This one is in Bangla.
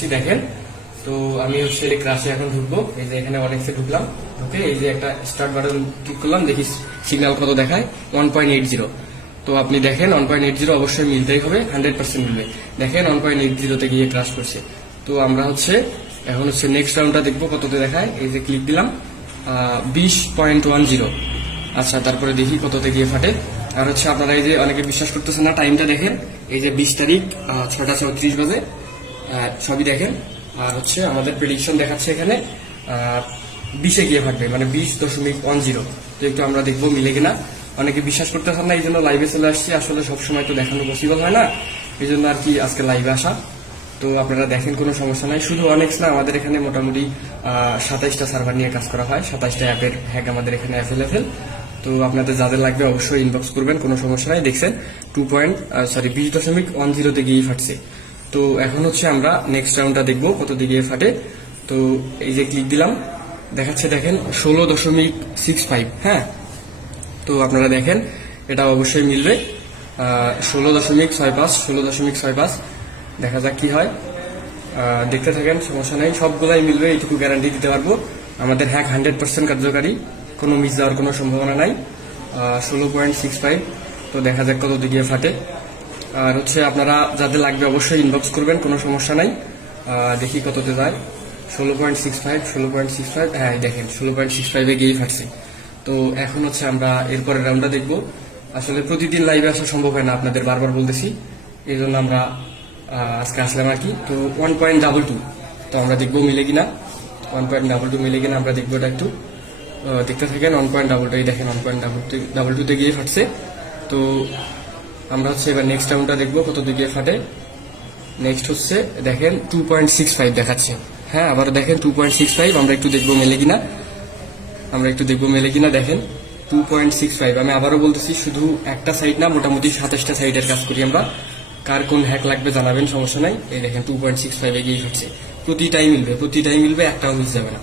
আসছি দেখেন। তো আমি হচ্ছে ক্লাসে এখন ঢুকবো, এই যে এখানে অনেকসে ঢুকলাম, ওকে এই যে একটা স্টার্ট বাটন ক্লিক করলাম, দেখি সিগন্যাল কত দেখায় 1.80। তো আপনি দেখেন 1.80 অবশ্যই মিলতেই হবে, 100% মিলবে। দেখেন 1.80 গিয়ে ক্রাশ করছে। তো আমরা হচ্ছে এখন হচ্ছে নেক্সট রাউন্ডটা দেখবো কততে দেখায়, এই যে ক্লিক দিলাম 20.10। আচ্ছা তারপরে দেখি কততে গিয়ে ফাটে। আর হচ্ছে আপনারা এই যে অনেকে বিশ্বাস করতেছেন না, টাইমটা দেখেন, এই যে 20 তারিখ 6টা 34 বাজে, সবই দেখেন। আর হচ্ছে আমাদের প্রেডিকশন দেখাচ্ছে এখানে 20-এ গিয়ে ফাটবে, মানে 20.10। তো একটু আমরা দেখবো মিলে কিনা। অনেকে বিশ্বাস করতেছেন না, এই জন্য লাইভে চলে আসছি। আসলে সবসময় তো দেখানো পসিবল হয় না, এই জন্য আর কি আজকে লাইভে আসা। তো আপনারা দেখেন, কোনো সমস্যা নাই। শুধু অনেক্স না, আমাদের এখানে মোটামুটি 27টা সার্ভার নিয়ে কাজ করা হয়, 27টা অ্যাপের হ্যাক আমাদের এখানে অ্যাভেলেবেল। তো আপনাদের যাদের লাগবে অবশ্যই ইনবক্স করবেন, কোনো সমস্যা নাই। দেখছেন 20.10 গিয়ে ফাটছে। তো এখন হচ্ছে আমরা নেক্সট রাউন্ডটা দেখবো কত দিকে ফাটে। তো এই যে ক্লিক দিলাম, দেখাচ্ছে দেখেন 16.65। হ্যাঁ, তো আপনারা দেখেন এটা অবশ্যই মিলবে 16.65। দেখা যাক কি হয়, দেখতে থাকেন, সমস্যা নেই, সবগুলাই মিলবে, এইটুকু গ্যারান্টি দিতে পারবো। আমাদের হ্যাক 100% কার্যকারী, কোনো মিস যাওয়ার কোনো সম্ভাবনা নাই। 16.65। তো দেখা যাক কত দিকে ফাটে। আর হচ্ছে আপনারা যাদের লাগবে অবশ্যই ইনবক্স করবেন, কোনো সমস্যা নাই। দেখি কততে যায়। 16.65। হ্যাঁ দেখেন 16.65 গিয়ে ফাটছে। তো এখন হচ্ছে আমরা এরপরের রাউন্ডটা দেখবো। আসলে প্রতিদিন লাইভে আসা সম্ভব হয় না, আপনাদের বারবার বলতেছি, এই জন্য আমরা আজকে আসলাম আর কি। তো 1.22, তো আমরা দেখবো মিলে কিনা, 1.22 মিলে কিনা আমরা দেখবো। এটা একটু দেখতে থাকেন। 1.22, এই দেখেন 1.22 গিয়ে ফাটছে। তো আমরা হচ্ছে এবার নেক্সট রাউন্ডটা দেখবো কত দিকে ফাটে। নেক্সট হচ্ছে দেখেন 2.65 দেখাচ্ছে। হ্যাঁ আবার দেখেন 2.65, আমরা একটু দেখবো মেলে কিনা। দেখেন 2.65। আমি আবারও বলতেছি, শুধু একটা সাইট না, মোটামুটি 27টা সাইটের কাজ করি আমরা। কার কোন হ্যাক লাগবে জানাবেন, সমস্যা নাই। এই দেখেন 2.65 গিয়ে ফাটছে। প্রতিটাই মিলবে, একটাও মিস যাবে না।